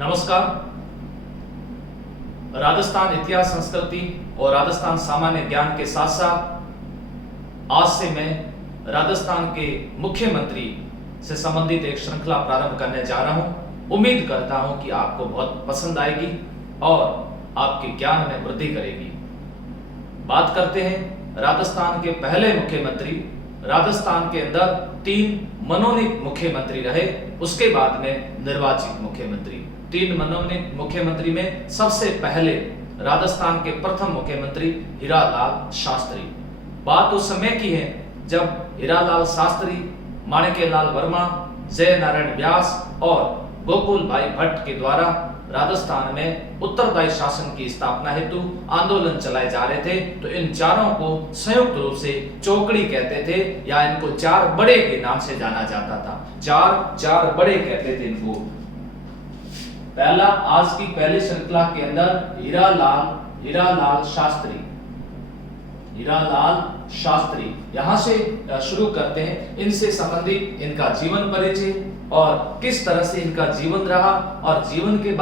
नमस्कार। राजस्थान इतिहास संस्कृति और राजस्थान सामान्य ज्ञान के साथ साथ आज से मैं राजस्थान के मुख्यमंत्री से संबंधित एक श्रृंखला प्रारंभ करने जा रहा हूं। उम्मीद करता हूं कि आपको बहुत पसंद आएगी और आपके ज्ञान में वृद्धि करेगी। बात करते हैं राजस्थान के पहले मुख्यमंत्री। राजस्थान के अंदर 3 मनोनीत मुख्यमंत्री रहे, उसके बाद में निर्वाचित मुख्यमंत्री। 3 मनोनीत मुख्यमंत्री में सबसे पहले राजस्थान के प्रथम मुख्यमंत्री हीरालाल शास्त्री। बात उस समय की है जब हीरालाल शास्त्री, माणिक्यलाल वर्मा, जय नारायण व्यास और गोकुल भाई भट्ट के द्वारा राजस्थान में उत्तरदायी शासन की स्थापना हेतु आंदोलन चलाए जा रहे थे। तो इन चारों को संयुक्त रूप से चौकड़ी कहते थे या इनको 4 बड़े के नाम से जाना जाता था। चार बड़े कहते थे इनको। पहला, आज की पहली श्रृंखला के अंदर हीरालाल शास्त्री यहां से शुरू करते हैं। इनसे संबंधित इनका जीवन परिचय और किस तरह से इनका जीवन रहा और जीवन के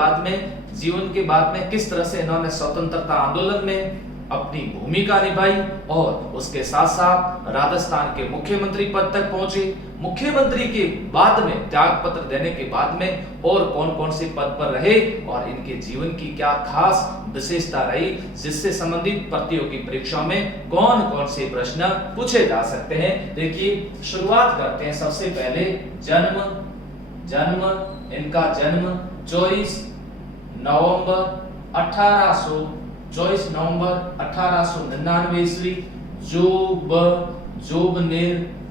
बाद में किस तरह से इन्होंने स्वतंत्रता आंदोलन में अपनी भूमिका निभाई और उसके साथ साथ राजस्थान के मुख्यमंत्री पद तक पहुंचे। मुख्यमंत्री के बाद में त्याग पत्र देने के बाद में और कौन कौन से पद पर रहे और इनके जीवन की क्या खास विशेषता रही, जिससे संबंधित प्रतियोगी परीक्षा में कौन कौन से प्रश्न पूछे जा सकते हैं। देखिए, शुरुआत करते हैं सबसे पहले इनका जन्म 24 नवंबर 1899 ईस्वी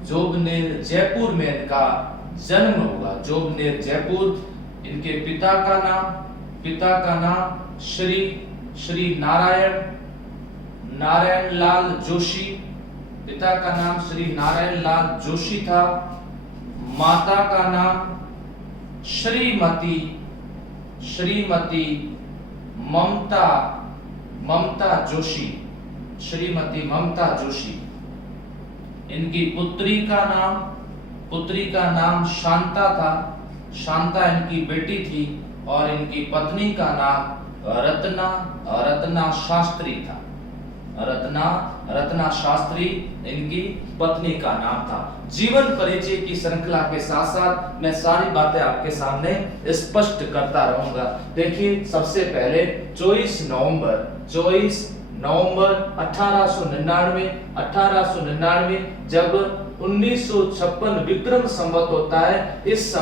जोबनेर जयपुर में इनका जन्म हुआ। जोबनेर जयपुर। इनके पिता का नाम श्री नारायण लाल जोशी। पिता का नाम श्री नारायण लाल जोशी था। माता का नाम श्रीमती ममता जोशी। इनकी पुत्री का नाम शांता था। शांता इनकी बेटी थी और इनकी पत्नी का नाम रत्ना शास्त्री था। रत्ना शास्त्री इनकी पत्नी का नाम था। जीवन परिचय की श्रृंखला के साथ साथ मैं सारी बातें आपके सामने स्पष्ट करता रहूंगा। देखिए, सबसे पहले 24 नवंबर 1899 जब 1956 विक्रम संवत होता है, इस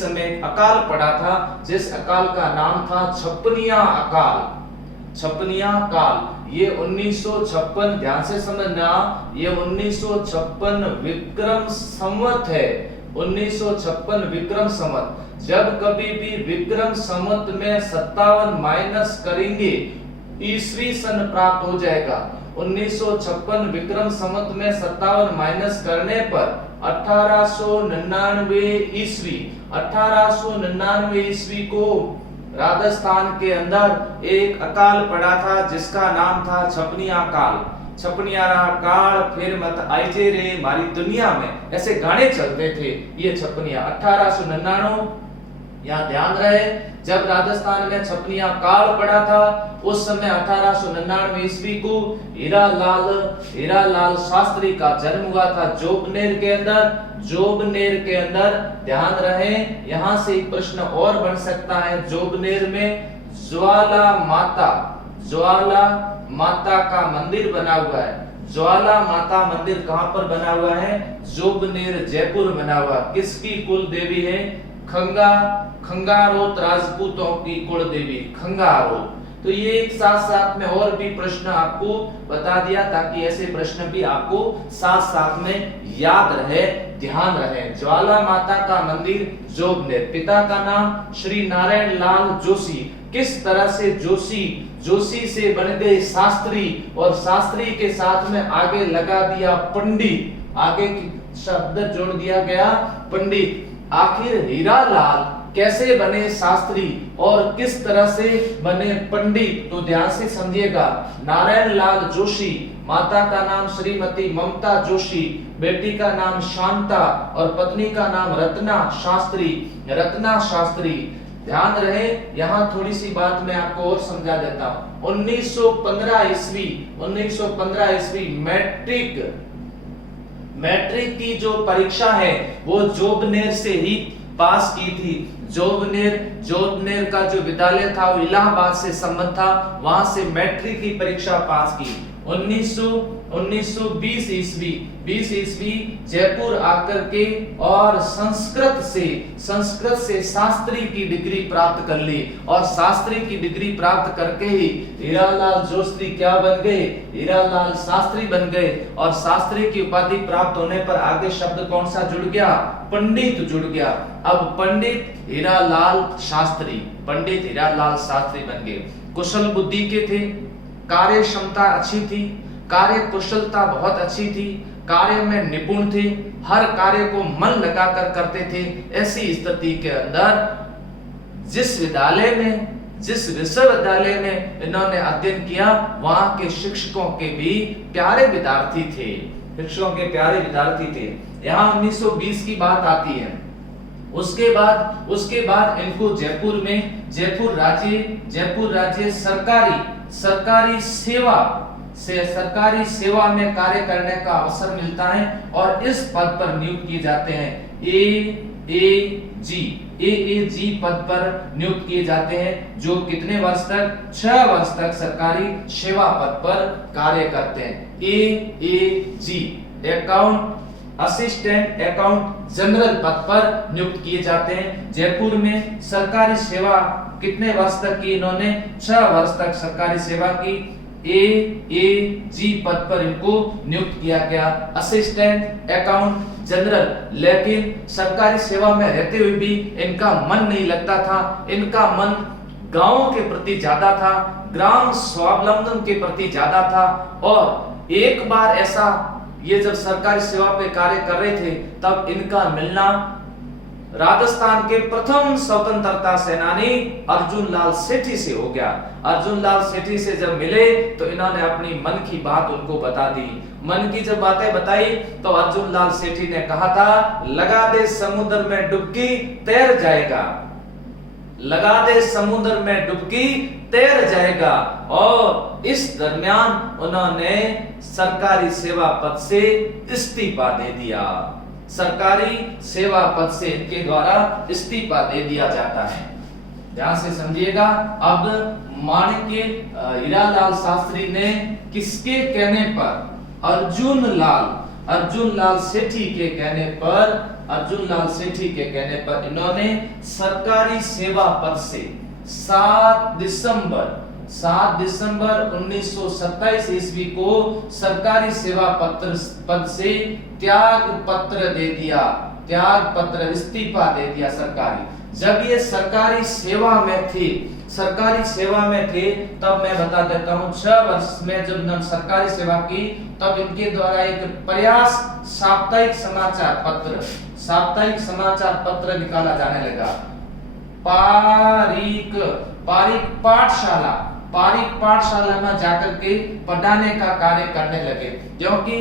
समय अकाल पड़ा था, जिस अकाल का नाम था छप्पनिया काल। ये 1956, ध्यान से समझना, ये 1956 विक्रम संवत है। 1956 विक्रम संवत। जब कभी भी विक्रम संवत में 57 माइनस करेंगे, ईसवी सन प्राप्त हो जाएगा। 1956 विक्रम संवत में 57 माइनस करने पर 1899 ईस्वी को राजस्थान के अंदर एक अकाल पड़ा था जिसका नाम था छपनिया काल। फिर मत आइजे रे हमारी दुनिया में, ऐसे गाने चलते थे। ये छपनिया 1899, यहाँ ध्यान रहे, जब राजस्थान में छपनिया काल पड़ा था, उस समय 1899 ईस्वी को हीरालाल शास्त्री का जन्म हुआ था जोबनेर के अंदर। ध्यान रहे, यहां से एक प्रश्न और बन सकता है। जोबनेर में ज्वाला माता का मंदिर बना हुआ है। ज्वाला माता मंदिर कहां पर बना हुआ है? जोबनेर जयपुर बना हुआ। किसकी कुल देवी है? खंगारोत राजपूतों की कुल देवी खंगारोत। तो ये एक साथ में और भी प्रश्न आपको बता दिया ताकि ऐसे प्रश्न भी आपको साथ में याद रहे, ध्यान रहे। ज्वाला माता का मंदिर जोबनेर। पिता का नाम श्री नारायण लाल जोशी। किस तरह से जोशी से बन गए शास्त्री और शास्त्री के साथ में आगे लगा दिया पंडित, आगे शब्द जोड़ दिया गया पंडित। आखिर हीरालाल कैसे बने शास्त्री और किस तरह से बने पंडित, तो ध्यान से समझिएगा। नारायण लाल जोशी, माता का नाम श्रीमती ममता जोशी, बेटी का नाम शांता और पत्नी का नाम रत्ना शास्त्री। ध्यान रहे, यहाँ थोड़ी सी बात मैं आपको और समझा देता हूं। 1915 ईस्वी मैट्रिक की जो परीक्षा है वो जोबनेर से ही पास की थी। जोबनेर का जो विद्यालय था वो इलाहाबाद से संबंध था, वहां से मैट्रिक की परीक्षा पास की। 1920 ईस्वी जयपुर आकर के और संस्कृत से शास्त्री की डिग्री प्राप्त कर ली, और शास्त्री की डिग्री प्राप्त करके ही हीरालाल जोशी क्या बन गए? हीरालाल शास्त्री बन गए। और शास्त्री की उपाधि प्राप्त होने पर आगे शब्द कौन सा जुड़ गया? पंडित जुड़ गया। अब पंडित हीरालाल शास्त्री बन गए। कुशल बुद्धि के थे, कार्य क्षमता अच्छी थी, कार्य कुशलता बहुत अच्छी थी, कार्य में निपुण थे, हर कार्य को मन लगाकर करते थे। ऐसी स्थिति के अंदर जिस विश्वविद्यालय में इन्होंने अध्ययन किया, वहां के शिक्षकों के भी प्यारे विद्यार्थी थे। यहाँ 1920 की बात आती है। उसके बाद इनको जयपुर राज्य सरकारी सेवा में कार्य करने का अवसर मिलता है, और इस पद पर नियुक्त किए जाते हैं। AAG पद पर नियुक्त किए जाते हैं, जो कितने वर्ष तक? 6 वर्ष तक सरकारी सेवा पद पर कार्य करते हैं। AAG असिस्टेंट अकाउंट जनरल पद पर नियुक्त किए जाते हैं। जयपुर में सरकारी सेवा कितने वर्ष तक की इन्होंने? 6 वर्ष तक सरकारी सेवा की। AAG पद पर इनको नियुक्त किया गया, असिस्टेंट अकाउंट जनरल। लेकिन सरकारी सेवा में रहते हुए भी इनका मन नहीं लगता था। इनका मन गांवों के प्रति ज्यादा था, ग्राम स्वावलंबन के प्रति ज्यादा था। और एक बार ऐसा, ये जब सरकारी सेवा पे कार्य कर रहे थे, तब इनका मिलना राजस्थान के प्रथम स्वतंत्रता सेनानी अर्जुन लाल सेठी से हो गया। अर्जुन लाल सेठी से जब मिले तो इन्होंने अपनी मन की बात उनको बता दी। मन की जब बातें बताई तो अर्जुन लाल सेठी ने कहा था, लगा दे समुद्र में डुबकी तैर जाएगा, लगा दे समुद्र में डुबकी तैर जाएगा। और इस दरमियान उन्होंने सरकारी सेवा पद से इस्तीफा दे दिया। सरकारी सेवा पद से इनके द्वारा इस्तीफा दे दिया जाता है। ध्यान से समझिएगा। अब माणिक्य हीरालाल शास्त्री ने किसके कहने पर? अर्जुन लाल सेठी के कहने पर इन्होंने सरकारी सेवा पद से 7 दिसंबर 1927 ईस्वी को सरकारी सेवा पद से त्याग पत्र दे दिया, इस्तीफा दे दिया सरकारी। जब ये सरकारी सेवा में थे तब मैं बता देता हूं, 6 वर्ष में जब इन्होंने सरकारी सेवा की, तब इनके द्वारा एक प्रयास साप्ताहिक समाचार पत्र निकाला जाने लगा। पारिक पाठशाला में जाकर के पढ़ाने का कार्य करने लगे, क्योंकि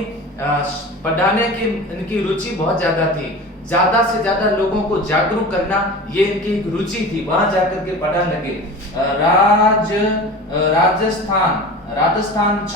पढ़ाने की इनकी रुचि बहुत ज्यादा थी। ज्यादा से ज्यादा लोगों को जागरूक करना ये इनकी एक रुचि थी। वहां जाकर के पढ़ाने लगे। राजस्थान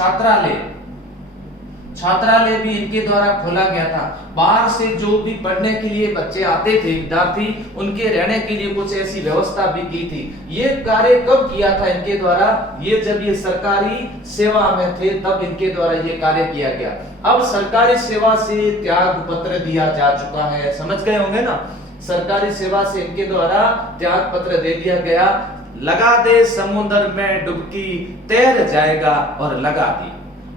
छात्रालय भी इनके द्वारा खोला गया था। बाहर से जो भी पढ़ने के लिए बच्चे आते थे, विद्यार्थी, उनके रहने के लिए कुछ ऐसी व्यवस्था भी की थी। ये कार्य कब किया था इनके द्वारा? ये जब ये सरकारी सेवा में थे तब इनके द्वारा ये कार्य किया गया। अब सरकारी सेवा से त्याग पत्र दिया जा चुका है, समझ गए होंगे ना। सरकारी सेवा से इनके द्वारा त्याग पत्र दे दिया गया। लगा दे समुद्र में डुबकी तैर जाएगा, और लगा दी।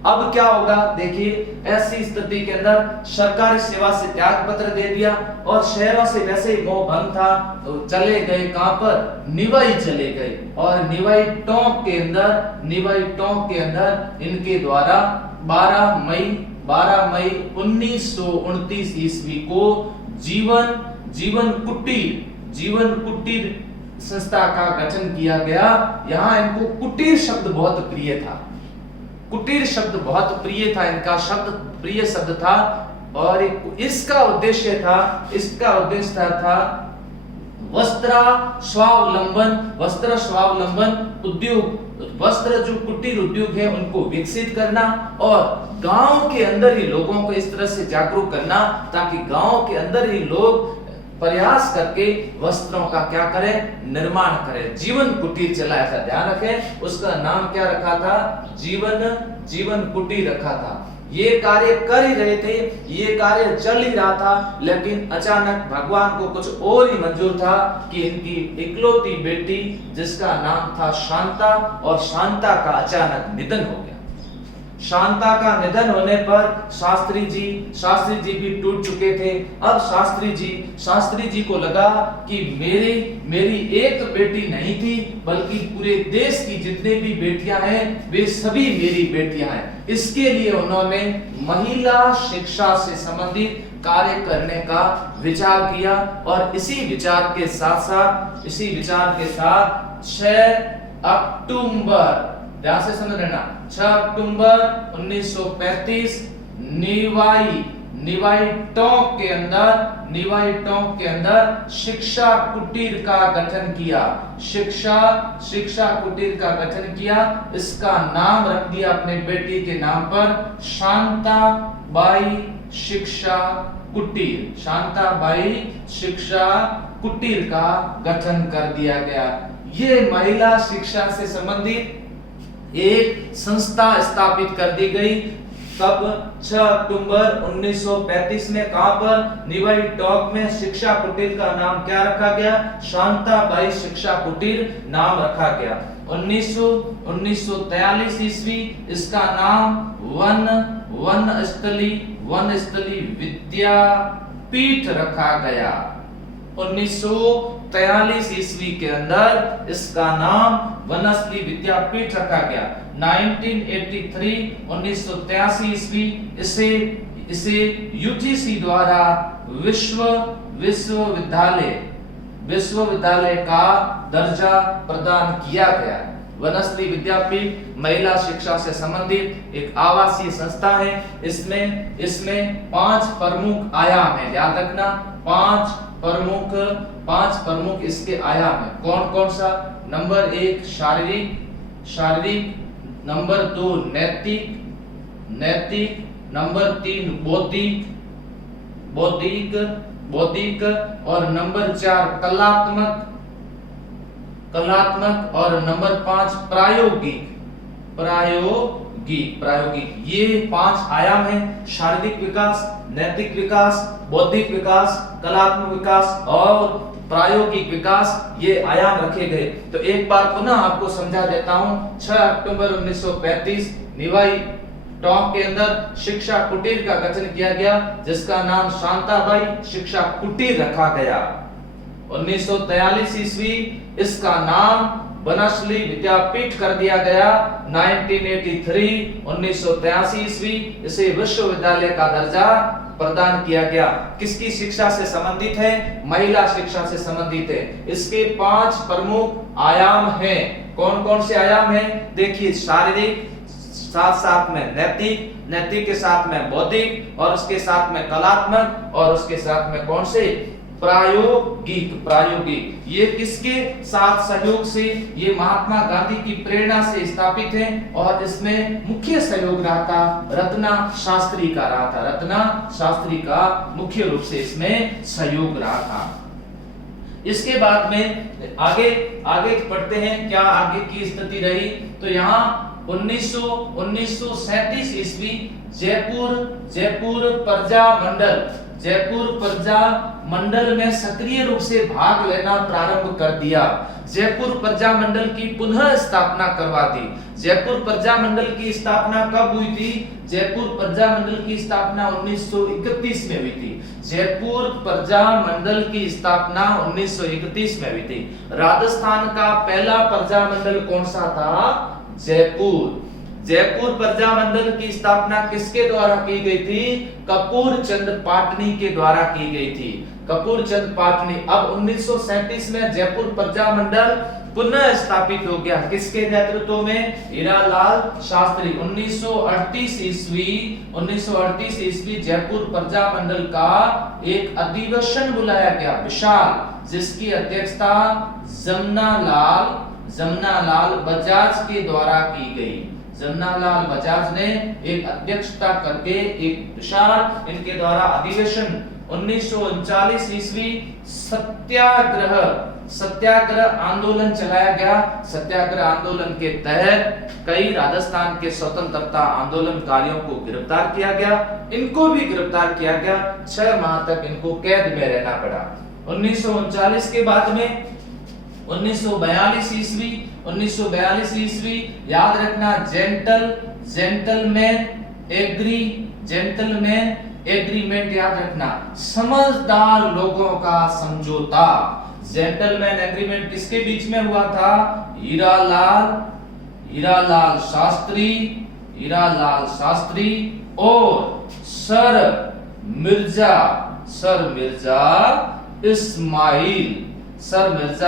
अब क्या होगा देखिए, ऐसी स्थिति के अंदर सरकारी सेवा से त्याग पत्र दे दिया, और शहरों से वैसे ही मोह भंग था, तो चले गए कहां पर? निवाई चले गए। और निवाई टोंक के अंदर इनके द्वारा 12 मई 1929 ईस्वी को जीवन कुटीर संस्था का गठन किया गया। यहाँ इनको कुटीर शब्द बहुत प्रिय था। इनका प्रिय शब्द था। और इसका उद्देश्य था वस्त्र स्वावलंबन उद्योग, वस्त्र जो कुटीर उद्योग है उनको विकसित करना और गांव के अंदर ही लोगों को इस तरह से जागरूक करना ताकि गांव के अंदर ही लोग प्रयास करके वस्त्रों का क्या करें, निर्माण करें। जीवन कुटीर चलाया था, ध्यान रखें उसका नाम क्या रखा था, जीवन कुटीर रखा था। ये कार्य कर ही रहे थे, ये कार्य चल ही रहा था, लेकिन अचानक भगवान को कुछ और ही मंजूर था कि इनकी इकलौती बेटी जिसका नाम था शांता, और शांता का अचानक निधन हो गया। शांता का निधन होने पर शास्त्री जी भी टूट चुके थे। अब शास्त्री जी को लगा कि मेरी एक बेटी नहीं थी, बल्कि पूरे देश की जितने भी बेटियां हैं वे सभी मेरी बेटियां हैं। इसके लिए उन्होंने महिला शिक्षा से संबंधित कार्य करने का विचार किया और इसी विचार के साथ 6 अक्टूबर, ध्यान से समझ लेना, 6 अक्टूबर 1935 निवाई टोंक के अंदर शिक्षा कुटीर का गठन किया। शिक्षा कुटीर का गठन किया। इसका नाम रख दिया अपने बेटी के नाम पर, शांताबाई शिक्षा कुटीर। शांताबाई शिक्षा कुटीर का गठन कर दिया गया। ये महिला शिक्षा से संबंधित एक संस्था स्थापित कर दी गई। कब? 6 अक्टूबर 1935 में। कहां पर? निवाई टोंक में। शिक्षा कुटीर का नाम क्या रखा गया? शांताबाई शिक्षा कुटीर नाम रखा गया। 1943 ईस्वी इसका नाम वनस्थली विद्यापीठ रखा गया। 1943 ईस्वी के अंदर इसका नाम वनस्थली विद्यापीठ रखा गया। 1983 ईस्वी इसे यूजीसी द्वारा विश्वविद्यालय का दर्जा प्रदान किया गया। वनस्थली विद्यापीठ महिला शिक्षा से संबंधित एक आवासीय संस्था है। इसमें 5 प्रमुख आयाम है, ध्यान रखना। 5 प्रमुख इसके आयाम है। कौन कौन सा? नंबर 1 शारीरिक, नंबर 2 नैतिक, नंबर 3 बौद्धिक और नंबर 4 कलात्मक और नंबर 5 प्रायोगिक। ये 5 आयाम हैं। शारीरिक विकास, नैतिक विकास, बौद्धिक विकास, कलात्मक विकास और प्रायोगिक विकास, ये आयाम रखे गए। तो एक बार पुनः आपको समझा देता हूं। 6 अक्टूबर 1935 निवाई टोंक के अंदर शिक्षा कुटीर का गठन किया गया, जिसका नाम शांताबाई शिक्षा कुटीर रखा गया। 1943 ईस्वी इसका नाम वनस्थली विद्यापीठ कर दिया गया। 1983 ईस्वी इसे विश्वविद्यालय का दर्जा प्रदान किया गया। किसकी शिक्षा से संबंधित है? महिला शिक्षा से संबंधित है। इसके 5 प्रमुख आयाम हैं। कौन कौन से आयाम हैं? देखिए, शारीरिक, साथ में नैतिक के साथ में बौद्धिक और उसके साथ में कलात्मक और उसके साथ में कौन से? प्रायोगिक। ये किसके साथ सहयोग से? ये महात्मा गांधी की प्रेरणा से स्थापित है और इसमें मुख्य सहयोग रहा था रत्ना शास्त्री का मुख्य रूप से इसमें सहयोग रहा था। इसके बाद में आगे पढ़ते हैं क्या आगे की स्थिति रही। तो यहाँ 1937 ईस्वी जयपुर प्रजा मंडल में सक्रिय रूप से भाग लेना प्रारंभ कर दिया। जयपुर प्रजा मंडल की पुनः स्थापना करवा दी। जयपुर प्रजा मंडल की स्थापना कब हुई थी? जयपुर प्रजा मंडल की स्थापना 1931 में हुई थी। जयपुर प्रजा मंडल की स्थापना 1931 में हुई थी। राजस्थान का पहला प्रजा मंडल कौन सा था? जयपुर प्रजा मंडल की स्थापना किसके द्वारा की गई थी? कपूर चंद पाटनी के द्वारा की गई थी। कपूर चंद पाटनी। अब 1937 में जयपुर प्रजा मंडल पुनः स्थापित हो गया, किसके नेतृत्व में? हीरालाल शास्त्री। 1938 ईस्वी जयपुर प्रजा मंडल का एक अधिवेशन बुलाया गया विशाल, जिसकी अध्यक्षता जमनालाल बजाज के द्वारा की गई। जमनालाल बजाज ने एक अध्यक्षता करके एक विशाल इनके द्वारा अधिवेशन 1939 ईस्वी सत्याग्रह आंदोलन चलाया गया। सत्याग्रह आंदोलन के तहत कई राजस्थान के स्वतंत्रता आंदोलनकारियों को गिरफ्तार किया गया, इनको भी गिरफ्तार किया गया। 6 माह तक इनको कैद में रहना पड़ा। 1939 के बाद में 1942 ईस्वी याद रखना, जेंटलमैन एग्रीमेंट याद रखना, समझदार लोगों का समझौता। जेंटलमैन एग्रीमेंट किसके बीच में हुआ था? हीरालाल शास्त्री और सर मिर्जा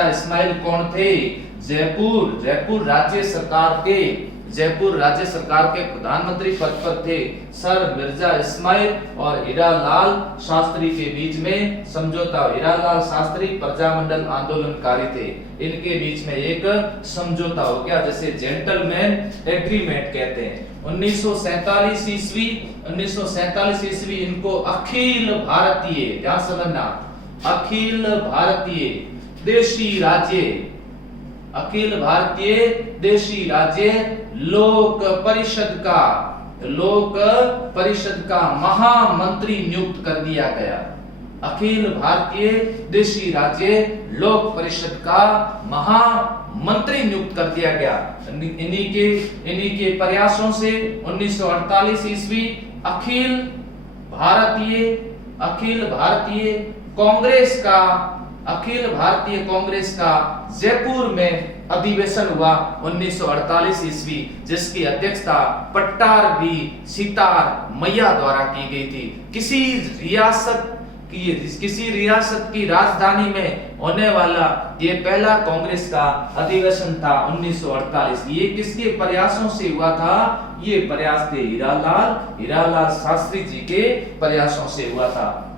इस्माइल कौन थे? जयपुर राज्य सरकार के प्रधानमंत्री पद पर थे सर मिर्जा इस्माइल और हीरालाल शास्त्री के बीच में समझौता। हीरालाल शास्त्री प्रजामंडल आंदोलनकारी थे, इनके बीच में एक समझौता हो गया, जैसे जेंटलमैन एग्रीमेंट कहते हैं। 1947 ईस्वी इनको अखिल भारतीय देशी राज्य लोक परिषद का महामंत्री नियुक्त कर दिया गया। अखिल भारतीय देशी राज्य लोक परिषद का महामंत्री नियुक्त कर दिया गया। इन्हीं के प्रयासों से 1948 ईस्वी अखिल भारतीय कांग्रेस का जयपुर में अधिवेशन हुआ 1948 ईस्वी, जिसकी अध्यक्षता पट्टार बी सीतार मैया द्वारा की गई थी। किसी रियासत की राजधानी में होने वाला ये पहला कांग्रेस का अधिवेशन था 1948। ये किसके प्रयासों से हुआ था? ये प्रयास थे हीरालाल शास्त्री जी के प्रयासों से हुआ था।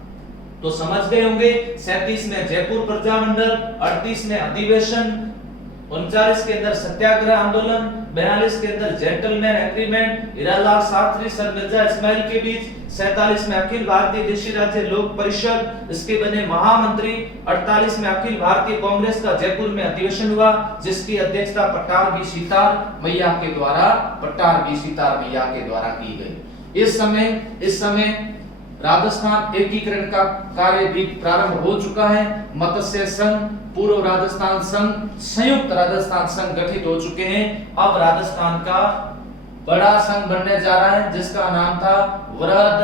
तो समझ गए होंगे, 37 में जयपुर प्रजामंडल, 38 में अधिवेशन, 39 के अंदर सत्याग्रह आंदोलन, 42 के अंदर gentleman agreement, Hiralal Shastri sir Mirza Ismail के बीच, 47 में अखिल भारतीय देशी राज्य लोक परिषद, इसके बने महामंत्री, 48 में अखिल भारतीय कांग्रेस का जयपुर में अधिवेशन हुआ, जिसकी अध्यक्षता पट्टार बी सीतार मैया के द्वारा की गई। इस समय राजस्थान एकीकरण का कार्य भी प्रारंभ हो चुका है। मत्स्य संघ, पूर्व राजस्थान संघ, संयुक्त राजस्थान संघ गठित हो चुके हैं। अब राजस्थान का बड़ा संघ बनने जा रहा है, जिसका नाम था वृहद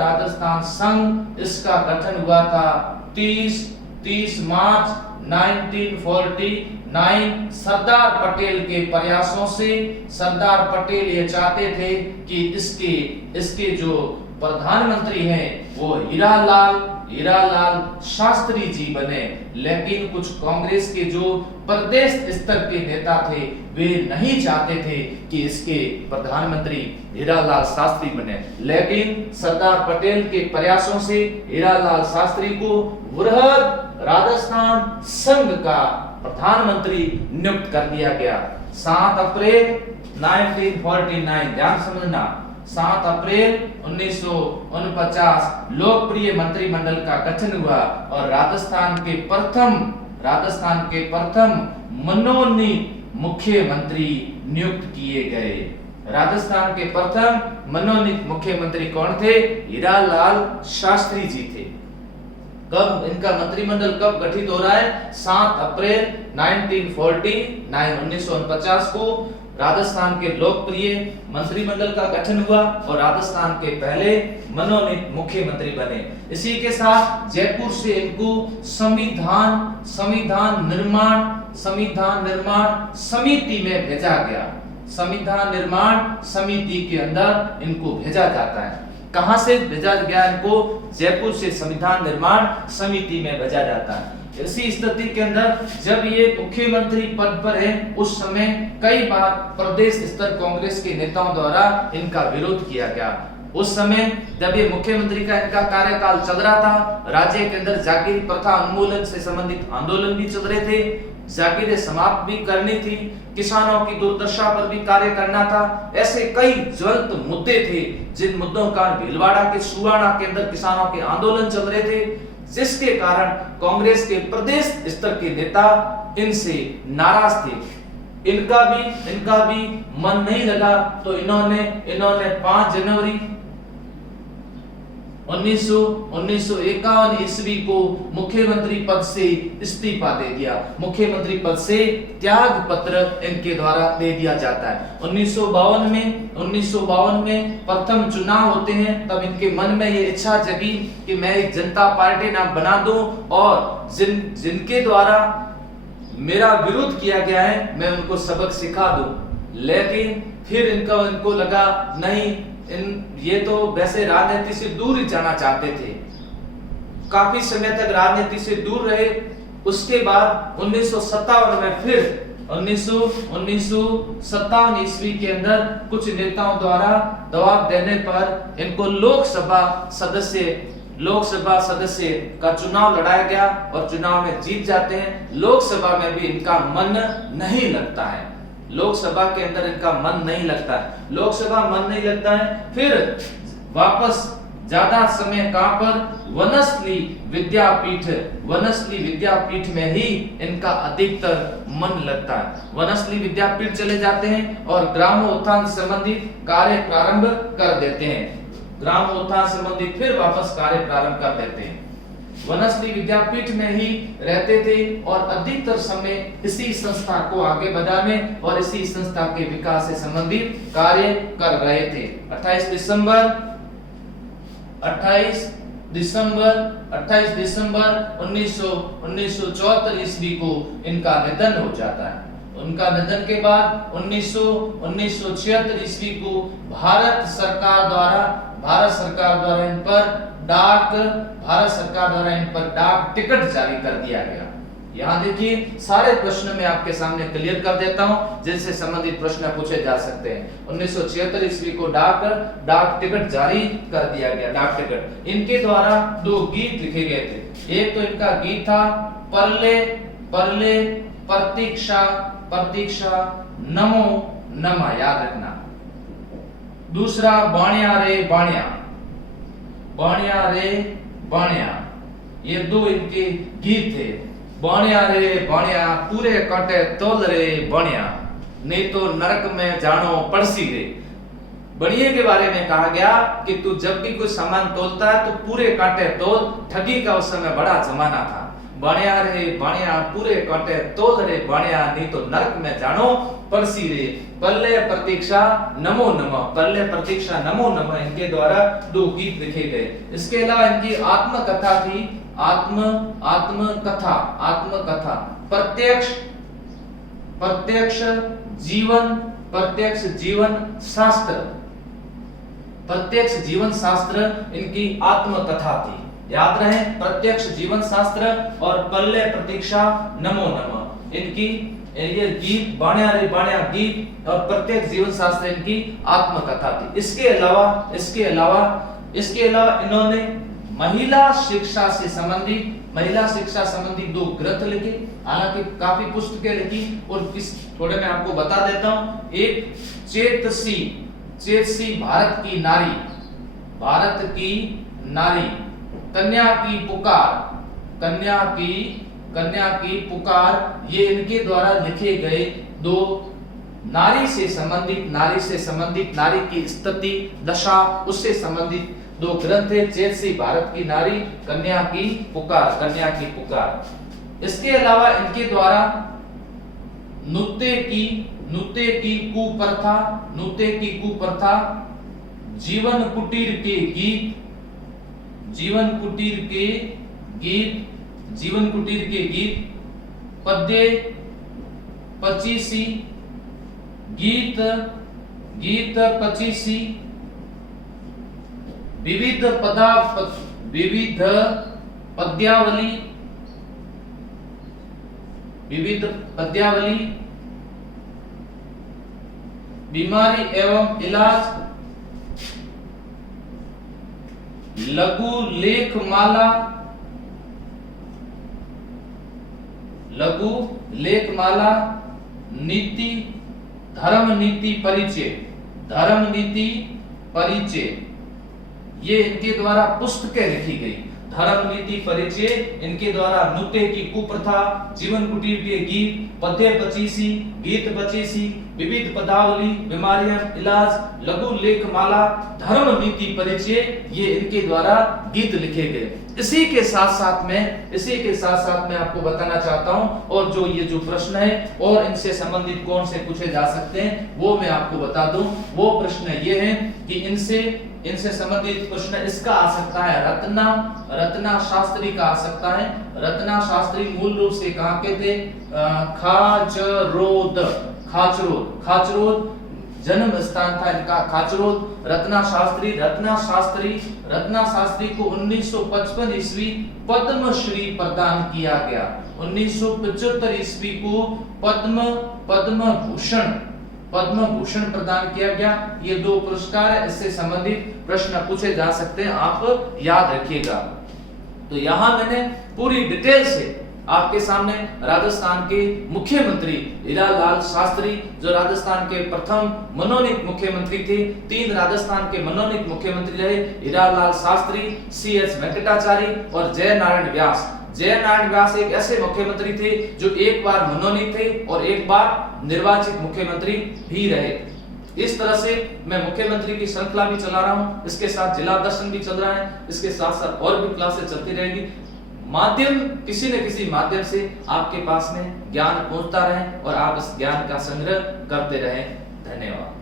राजस्थान संघ। इसका गठन हुआ था 30 मार्च 1949 सरदार पटेल के प्रयासों से। सरदार पटेल ये चाहते थे कि इसके जो प्रधानमंत्री हैं वो हीरालाल शास्त्री जी बने, लेकिन कुछ कांग्रेस के जो प्रदेश स्तर के नेता थे वे नहीं चाहते थे कि इसके प्रधानमंत्री हीरालाल शास्त्री बने। लेकिन सरदार पटेल के प्रयासों से हीरालाल शास्त्री को वृहद राजस्थान संघ का प्रधानमंत्री नियुक्त कर दिया गया। 7 अप्रैल 1949, ध्यान समझना, 7 अप्रैल 1949 लोकप्रिय मंत्रिमंडल का गठन हुआ और राजस्थान के प्रथम मनोनीत मुख्यमंत्री नियुक्त किए गए। राजस्थान के प्रथम मनोनीत मुख्यमंत्री कौन थे? हीरालाल शास्त्री जी थे। कब इनका मंत्रिमंडल कब गठित हो रहा है? 7 अप्रैल 1949 को राजस्थान के लोकप्रिय मंत्रिमंडल का गठन हुआ और राजस्थान के पहले मनोनीत मुख्यमंत्री बने। इसी के साथ जयपुर से इनको संविधान निर्माण समिति में भेजा गया। संविधान निर्माण समिति के अंदर इनको भेजा जाता है। कहां से भेजा गया इनको? जयपुर से संविधान निर्माण समिति में भेजा जाता है। इसी स्थिति के अंदर जब ये मुख्यमंत्री पद पर है, उस समय कई बार प्रदेश स्तर कांग्रेस के नेताओं द्वारा इनका विरोध किया गया। उस समय जब ये मुख्यमंत्री का इनका कार्यकाल चल रहा था, राज्य के अंदर जागीर प्रथा उन्मूलन से संबंधित आंदोलन भी चल रहे थे, जागीरें समाप्त भी करनी थी, किसानों की दुर्दशा पर भी कार्य करना था। ऐसे कई ज्वलंत मुद्दे थे जिन मुद्दों का भीलवाड़ा के सुवाड़ा के अंदर किसानों के आंदोलन चल रहे थे, जिसके कारण कांग्रेस के प्रदेश स्तर के नेता इनसे नाराज थे। इनका भी मन नहीं लगा, तो इन्होंने 5 जनवरी 1951 ईस्वी को मुख्यमंत्री पद से इस्तीफा दे दिया। मुख्यमंत्री पद से त्याग पत्र इनके द्वारा दे दिया जाता है। 1952 में प्रथम चुनाव होते हैं, तब इनके मन में ये इच्छा जगी कि मैं एक जनता पार्टी नाम बना दूं और जिनके द्वारा मेरा विरोध किया गया है मैं उनको सबक सिखा दूं। लेकिन फिर इनको लगा नहीं, ये तो वैसे राजनीति से दूर ही जाना चाहते थे। काफी समय तक राजनीति से दूर रहे। उसके बाद 1957 में फिर 1957 ईस्वी के अंदर कुछ नेताओं द्वारा दबाव देने पर इनको लोकसभा सदस्य का चुनाव लड़ाया गया और चुनाव में जीत जाते हैं। लोकसभा में भी इनका मन नहीं लगता है। लोकसभा के अंदर इनका मन नहीं लगता है। फिर वापस ज्यादा समय कहां पर? वनस्थली विद्यापीठ में ही इनका अधिकतर मन लगता है। वनस्थली विद्यापीठ चले जाते हैं और ग्रामोत्थान संबंधी कार्य प्रारंभ कर देते हैं। फिर वापस कार्य प्रारंभ कर देते हैं। वनस्थली विद्यापीठ में ही रहते थे और अधिकतर समय इसी संस्था को आगे बढ़ाने और इसी संस्था के विकास से संबंधित कार्य कर रहे थे। 28 दिसंबर 1974 ईस्वी को इनका निधन हो जाता है। उनका निधन के बाद 1976 ईस्वी को भारत सरकार द्वारा इन पर डाक टिकट जारी कर दिया गया। यहाँ देखिए सारे प्रश्न मैं आपके सामने क्लियर कर देता हूँ जिनसे संबंधित प्रश्न पूछे जा सकते हैं। 1976 ईस्वी को डाक टिकट जारी कर दिया गया। डाक टिकट इनके द्वारा 2 गीत लिखे गए थे। एक तो इनका गीत था परले प्रतीक्षा नमो नमा, याद रखना। दूसरा बाणिया रे बाणिया, ये 2 इनके गीत थे। बाणिया रे बाणिया, पूरे कांटे तोल रे बाणिया, नहीं तो नरक में जानो पड़सी रे। बढ़िया के बारे में कहा गया कि तू जब भी कोई सामान तोलता है तो पूरे कांटे तोल। ठगी का उस समय बड़ा जमाना था। बाणिया रे बाणिया, पूरे कांटे तोल रे बाणिया, नहीं तो नरक में जानो पड़सी रे। पल्ले प्रतीक्षा नमो नमः, इनके द्वारा 2 गीत लिखे गए। इसके अलावा इनकी आत्मकथा थी। आत्मकथा प्रत्यक्ष जीवन शास्त्र इनकी आत्मकथा थी। याद रहे, प्रत्यक्ष जीवन शास्त्र और पल्ले प्रतीक्षा नमो नमः इनकी ये गीत, बाणिया रे बाणिया गीत और प्रत्यक्ष जीवन शास्त्र इनकी आत्मकथा थी। इसके अलावा इन्होंने महिला शिक्षा से संबंधित 2 ग्रंथ लिखे। हालांकि काफी पुस्तकें लिखी और थोड़े मैं आपको बता देता हूं। एक चेतसी भारत की नारी, कन्या की पुकार, ये इनके द्वारा लिखे गए 2 नारी से संबंधित नारी की स्थिति दशा उससे संबंधित 2 ग्रंथ है। चेतसी भारत की नारी, कन्या की पुकार। इसके अलावा इनके द्वारा नृत्य की कुप्रथा, जीवन कुटीर के गीत, पद्य 25 गीत 25 विविध पद्यावली, बीमारी एवं इलाज, लघु लेखमाला, नीति, धर्म नीति परिचय, ये इनके द्वारा पुस्तकें लिखी गई। धर्म नीति परिचय, इनके द्वारा नृत्य की कुप्रथा, जीवन कुटीर के गीत, पद्य 25, गीत 25, विविध पदावली, बीमारियां, इलाज, लघु लेखमाला, धर्म नीति परिचय, ये इनके द्वारा गीत लिखे गए। इसी के साथ साथ में आपको बताना चाहता हूं, और जो प्रश्न है और इनसे संबंधित कौन से पूछे जा सकते हैं वो मैं आपको बता दूं। वो प्रश्न ये है कि इनसे संबंधित प्रश्न इसका आ सकता है, रत्ना शास्त्री का आ सकता है। रत्ना शास्त्री मूल रूप से कहां के थे? खाचरोद जन्म स्थान था इनका, खाचरोद। रत्ना शास्त्री को 1955 ईस्वी पद्मश्री प्रदान किया गया। 1975 ईस्वी को पद्मभूषण प्रदान किया गया। ये 2 पुरस्कार है, इससे संबंधित प्रश्न पूछे जा सकते हैं, आप याद रखिएगा। तो यहां मैंने पूरी डिटेल से आपके सामने राजस्थान के मुख्यमंत्री हीरालाल शास्त्री, जो राजस्थान के प्रथम मनोनीत मुख्यमंत्री थे, 3 राजस्थान के मनोनीत मुख्यमंत्री रहे, हीरालाल शास्त्री, C.H. वेंकटाचार्य और जयनारायण व्यास। जयनारायण व्यास एक ऐसे मुख्यमंत्री थे जो एक बार मनोनीत थे और एक बार निर्वाचित मुख्यमंत्री भी रहे। इस तरह से मैं मुख्यमंत्री की श्रृंखला भी चला रहा हूं, इसके साथ जिला दर्शन भी चल रहा है, इसके साथ साथ और भी क्लासेस चलती रहेगी। माध्यम किसी न किसी माध्यम से आपके पास में ज्ञान पहुंचता रहे और आप इस ज्ञान का संग्रह करते रहें। धन्यवाद।